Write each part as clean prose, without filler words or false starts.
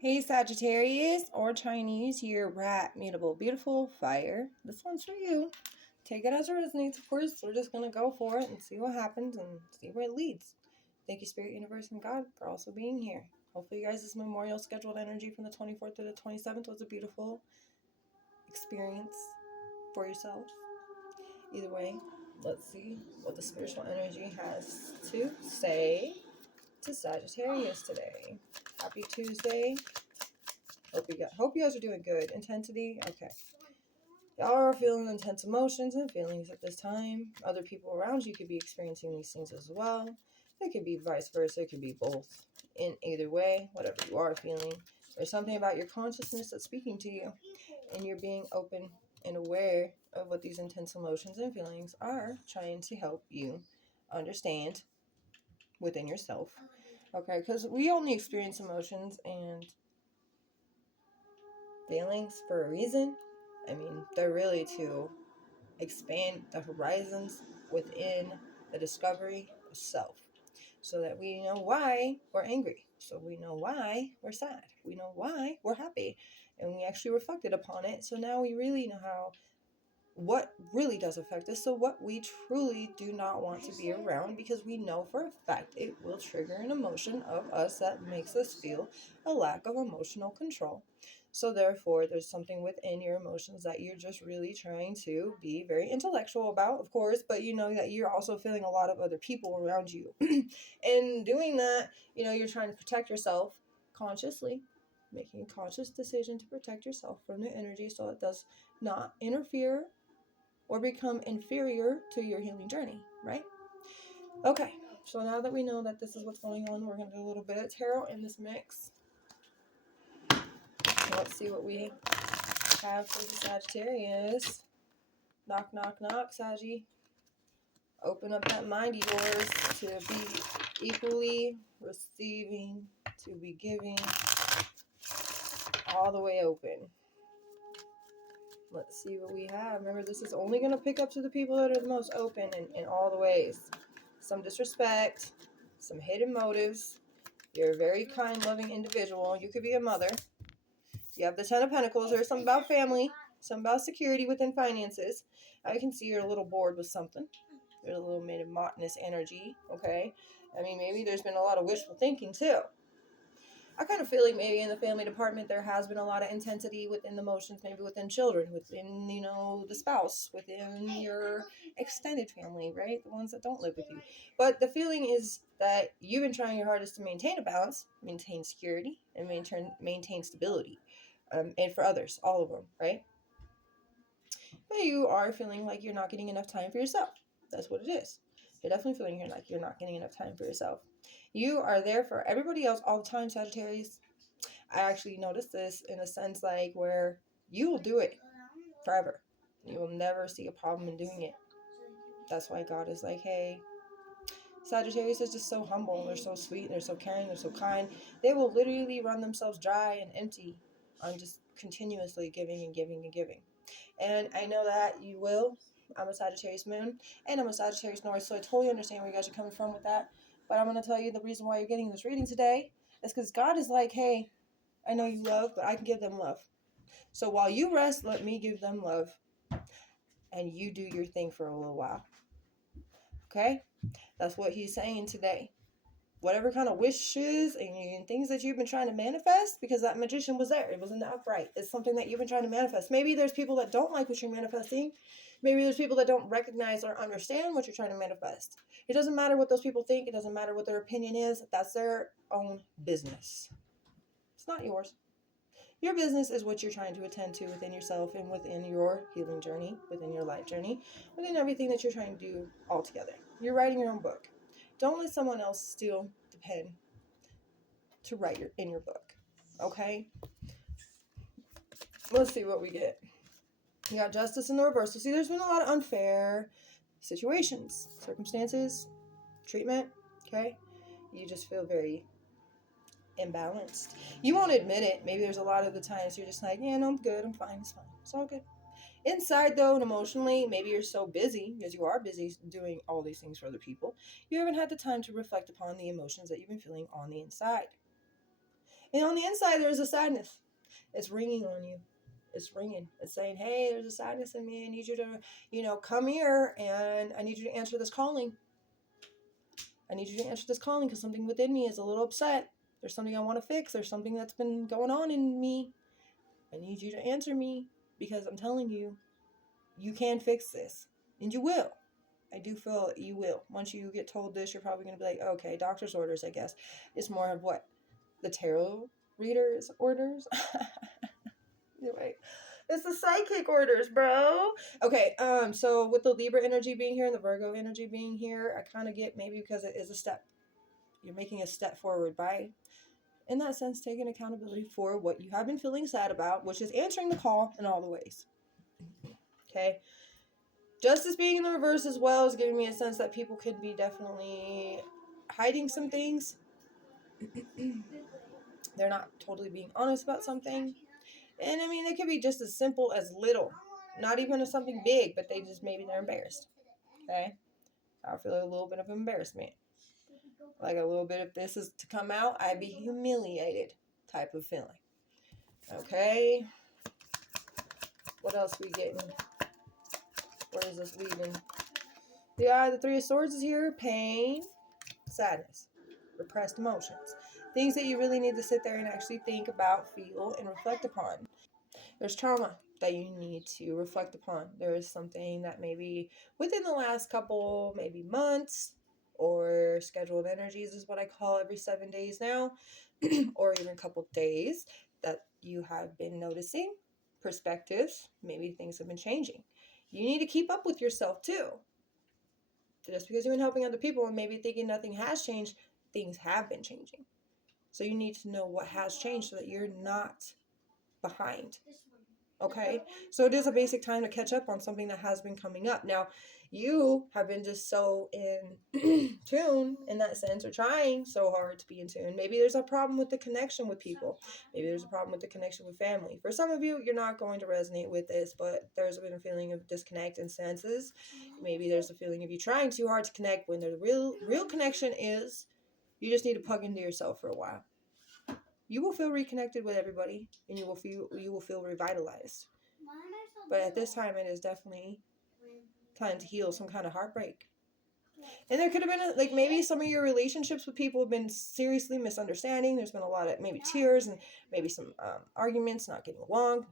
Hey Sagittarius or Chinese, your rat, mutable, beautiful, fire. This one's for you. Take it as it resonates, of course. We're just going to go for it and see what happens and see where it leads. Thank you, Spirit, Universe, and God, for also being here. Hopefully, you guys, this memorial scheduled energy from the 24th to the 27th was a beautiful experience for yourself. Either way, let's see what the spiritual energy has to say to Sagittarius today. Happy Tuesday. Hope you guys are doing good. Intensity, okay. Y'all are feeling intense emotions and feelings at this time. Other people around you could be experiencing these things as well. It could be vice versa. It could be both. In either way, whatever you are feeling, there's something about your consciousness that's speaking to you, and you're being open and aware of what these intense emotions and feelings are trying to help you understand within yourself. Okay, because we only experience emotions and feelings for a reason. I mean, they're really to expand the horizons within the discovery of self, so that we know why we're angry, so we know why we're sad, we know why we're happy, and we actually reflected upon it. So now we really know what really does affect us, so what we truly do not want to be around, because we know for a fact it will trigger an emotion of us that makes us feel a lack of emotional control. So therefore, there's something within your emotions that you're just really trying to be very intellectual about, of course, but you know that you're also feeling a lot of other people around you. And doing that, you're trying to protect yourself consciously, making a conscious decision to protect yourself from the energy so it does not interfere or become inferior to your healing journey, right? Okay, so now that we know that this is what's going on, we're going to do a little bit of tarot in this mix. Let's see what we have for the Sagittarius. Knock, knock, knock, Saggy. Open up that mind of yours to be equally receiving, to be giving, all the way open. Let's see what we have. Remember, this is only going to pick up to the people that are the most open in all the ways. Some disrespect, some hidden motives. You're a very kind, loving individual. You could be a mother. You have the Ten of Pentacles. There's something about family, something about security within finances. I can see you're a little bored with something. There's a little bit of monotonous energy, okay? I mean, maybe there's been a lot of wishful thinking, too. I kind of feel like maybe in the family department there has been a lot of intensity within the emotions, maybe within children, within, the spouse, within your extended family, right? The ones that don't live with you. But the feeling is that you've been trying your hardest to maintain a balance, maintain security, and maintain stability. And for others, all of them, right? But you are feeling like you're not getting enough time for yourself. That's what it is. You're definitely feeling like you're not getting enough time for yourself. You are there for everybody else all the time, Sagittarius. I actually noticed this in a sense like where you will do it forever. You will never see a problem in doing it. That's why God is like, hey, Sagittarius is just so humble. They're so sweet. They're so caring. They're so kind. They will literally run themselves dry and empty on just continuously giving and giving and giving. And I know that you will. I'm a Sagittarius moon and I'm a Sagittarius north, so I totally understand where you guys are coming from with that. But I'm going to tell you the reason why you're getting this reading today is because God is like, hey, I know you love, but I can give them love. So while you rest, let me give them love. And you do your thing for a little while. Okay? That's what he's saying today. Whatever kind of wishes and things that you've been trying to manifest, because that magician was there. It was in the upright. It's something that you've been trying to manifest. Maybe there's people that don't like what you're manifesting. Maybe there's people that don't recognize or understand what you're trying to manifest. It doesn't matter what those people think. It doesn't matter what their opinion is. That's their own business. It's not yours. Your business is what you're trying to attend to within yourself and within your healing journey, within your life journey, within everything that you're trying to do all together. You're writing your own book. Don't let someone else steal the pen to write in your book. Okay? Let's see what we get. You got justice in the reverse. So see, there's been a lot of unfair situations, circumstances, treatment. Okay? You just feel very imbalanced. You won't admit it. Maybe there's a lot of the times you're just like, yeah, no, I'm good. I'm fine. It's fine. It's all good. Inside, though, and emotionally, maybe you're so busy, because you are busy doing all these things for other people, you haven't had the time to reflect upon the emotions that you've been feeling on the inside. And on the inside, there's a sadness. It's ringing on you. It's ringing. It's saying, hey, there's a sadness in me. I need you to, come here, and I need you to answer this calling. I need you to answer this calling because something within me is a little upset. There's something I want to fix. There's something that's been going on in me. I need you to answer me because I'm telling you, you can fix this. And you will. I do feel you will. Once you get told this, you're probably going to be like, okay, doctor's orders, I guess. It's more of what? The tarot reader's orders? You're right. It's the psychic orders, bro. Okay, so with the Libra energy being here and the Virgo energy being here, I kind of get maybe because it is a step. You're making a step forward by, in that sense, taking accountability for what you have been feeling sad about, which is answering the call in all the ways. Okay. Justice being in the reverse as well is giving me a sense that people could be definitely hiding some things. They're not totally being honest about something. And I mean, it could be just as simple as little. Not even something big, but maybe they're embarrassed. Okay? I feel a little bit of embarrassment. Like a little bit, if this is to come out, I'd be humiliated type of feeling. Okay? What else we getting? Where is this leading? The Three of Swords is here. Pain, sadness, repressed emotions. Things that you really need to sit there and actually think about, feel, and reflect upon. There's trauma that you need to reflect upon. There is something that maybe within the last couple, maybe months, or scheduled energies is what I call every 7 days now, or even a couple days that you have been noticing perspectives. Maybe things have been changing. You need to keep up with yourself too. Just because you've been helping other people and maybe thinking nothing has changed, things have been changing. So you need to know what has changed so that you're not behind. Okay? So it is a basic time to catch up on something that has been coming up. Now, you have been just so in tune in that sense, or trying so hard to be in tune. Maybe there's a problem with the connection with people. Maybe there's a problem with the connection with family. For some of you, you're not going to resonate with this, but there's been a feeling of disconnect in senses. Maybe there's a feeling of you trying too hard to connect when the real connection is you just need to plug into yourself for a while. You will feel reconnected with everybody, and you will feel revitalized. But at this time, it is definitely time to heal some kind of heartbreak. And there could have been, maybe some of your relationships with people have been seriously misunderstanding. There's been a lot of maybe tears and maybe some arguments, not getting along,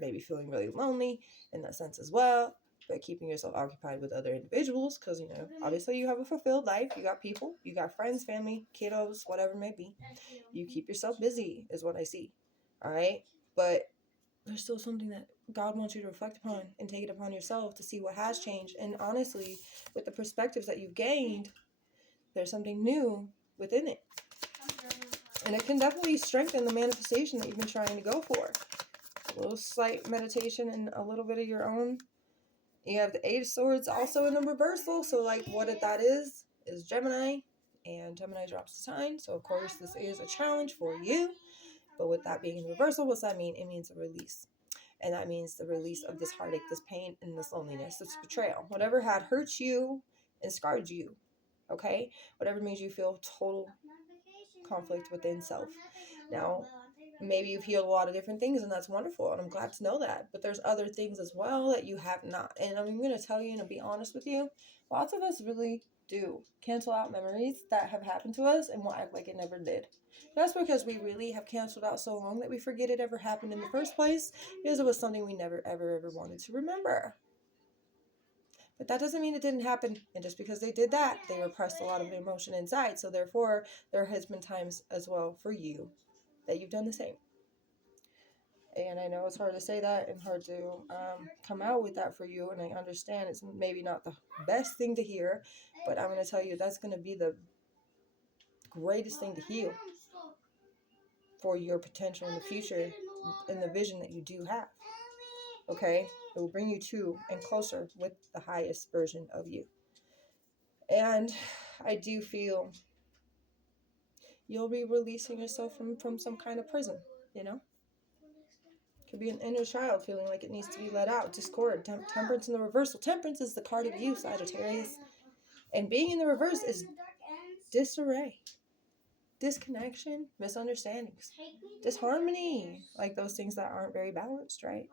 maybe feeling really lonely in that sense as well. But keeping yourself occupied with other individuals because, obviously you have a fulfilled life. You got people, you got friends, family, kiddos, whatever it may be. You keep yourself busy is what I see. All right? But there's still something that God wants you to reflect upon and take it upon yourself to see what has changed. And honestly, with the perspectives that you've gained, there's something new within it. And it can definitely strengthen the manifestation that you've been trying to go for. A little slight meditation and a little bit of your own. You have the Eight of Swords also in the reversal. So what that is Gemini. And Gemini drops the sign. So of course this is a challenge for you. But with that being in reversal, what's that mean? It means a release. And that means the release of this heartache, this pain, and this loneliness, this betrayal. Whatever had hurt you and scarred you, okay? Whatever made you feel total conflict within self. Now, maybe you've healed a lot of different things, and that's wonderful, and I'm glad to know that. But there's other things as well that you have not. And I'm going to tell you and be honest with you, lots of us really do cancel out memories that have happened to us and we'll act like it never did. That's because we really have canceled out so long that we forget it ever happened in the first place because it was something we never, ever, ever wanted to remember. But that doesn't mean it didn't happen. And just because they did that, they repressed a lot of emotion inside. So therefore, there has been times as well for you that you've done the same. And I know it's hard to say that and hard to come out with that for you. And I understand it's maybe not the best thing to hear. But I'm going to tell you that's going to be the greatest thing to heal for your potential in the future and the vision that you do have. Okay? It will bring you to and closer with the highest version of you. And I do feel you'll be releasing yourself from some kind of prison, Could be an inner child feeling like it needs to be let out. Discord, temperance in the reversal. Temperance is the card of you, Sagittarius. And being in the reverse is disarray. disconnection, misunderstandings, disharmony, like those things that aren't very balanced, right?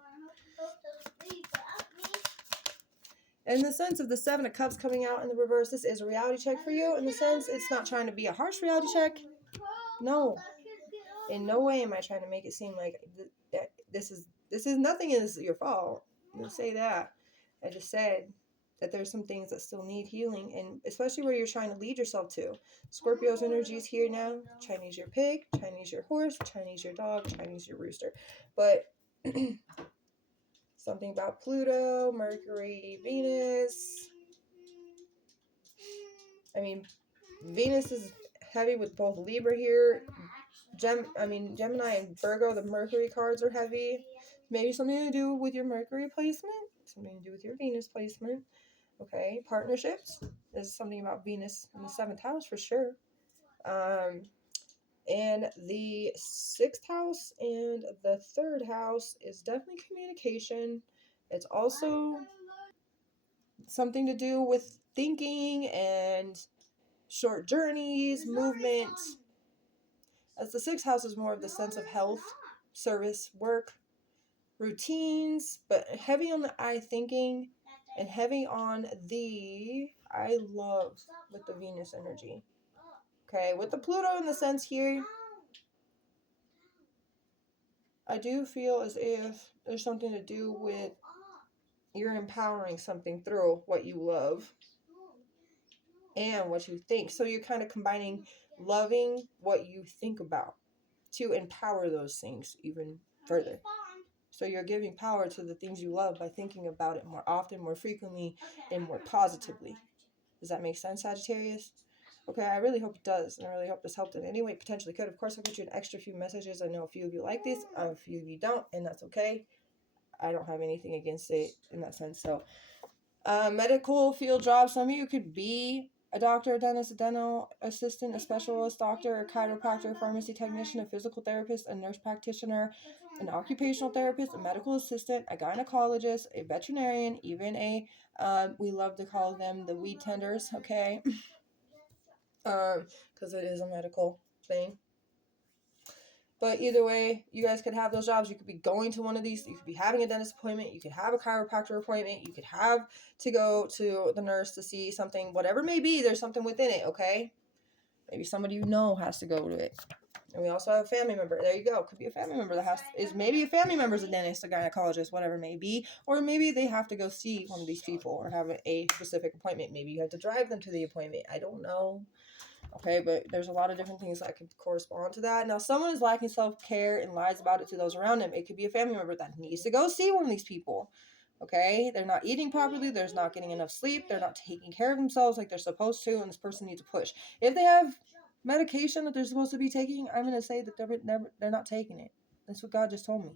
In the sense of the Seven of Cups coming out in the reverse, this is a reality check for you. In the sense, it's not trying to be a harsh reality check. No. In no way am I trying to make it seem like this is nothing is your fault. I didn't say that. I just said that there's some things that still need healing, and especially where you're trying to lead yourself to. Scorpio's energy is here now. Chinese your pig, Chinese your horse, Chinese your dog, Chinese your rooster. But something about Pluto, Mercury, Venus. I mean, Venus is heavy with both Libra here. Gemini and Virgo, the Mercury cards are heavy. Maybe something to do with your Mercury placement. Something to do with your Venus placement. Okay, partnerships is something about Venus in the 7th house for sure. And the 6th house and the 3rd house is definitely communication. It's also something to do with thinking and short journeys, movement. As the 6th house is more of the sense of health, service, work, routines, but heavy on the I thinking and heavy on the I love with the Venus energy. Okay, with the Pluto in the sense here, I do feel as if there's something to do with you're empowering something through what you love and what you think. So you're kind of combining loving what you think about to empower those things even further. So you're giving power to the things you love by thinking about it more often, more frequently, and more positively. Does that make sense, Sagittarius? Okay, I really hope it does, and I really hope this helped in any way it potentially could. Of course, I'll get you an extra few messages. I know a few of you like these, a few of you don't, and that's okay. I don't have anything against it in that sense. So, medical field jobs. Some of you could be a doctor, a dentist, a dental assistant, a specialist doctor, a chiropractor, a pharmacy technician, a physical therapist, a nurse practitioner, an occupational therapist, a medical assistant, a gynecologist, a veterinarian, even a, we love to call them the weed tenders, okay? Because it is a medical thing. But either way, you guys could have those jobs. You could be going to one of these. You could be having a dentist appointment. You could have a chiropractor appointment. You could have to go to the nurse to see something. Whatever it may be, there's something within it, okay? Maybe somebody you know has to go to it. And we also have a family member. There you go. Could be a family member that maybe a family member's a dentist, a gynecologist, whatever it may be. Or maybe they have to go see one of these people or have a specific appointment. Maybe you have to drive them to the appointment. I don't know. Okay, but there's a lot of different things that could correspond to that. Now, someone is lacking self-care and lies about it to those around them. It could be a family member that needs to go see one of these people. Okay, they're not eating properly. They're not getting enough sleep. They're not taking care of themselves like they're supposed to, and this person needs a push. If they have medication that they're supposed to be taking, I'm going to say that they're not taking it. That's what God just told me.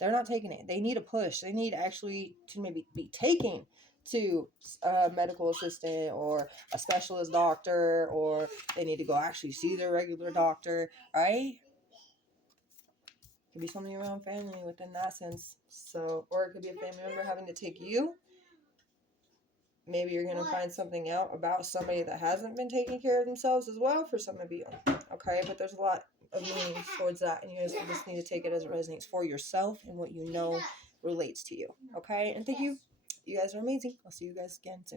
They're not taking it. They need a push. They need actually to maybe be taking to a medical assistant or a specialist doctor, or they need to go actually see their regular doctor, right? It could be something around family within that sense. So, or it could be a family member having to take you. Maybe you're going to find something out about somebody that hasn't been taking care of themselves as well for some of you. Okay, but there's a lot of meaning towards that, and you guys just need to take it as it resonates for yourself and what you know relates to you. Okay, and thank you. You guys are amazing. I'll see you guys again soon.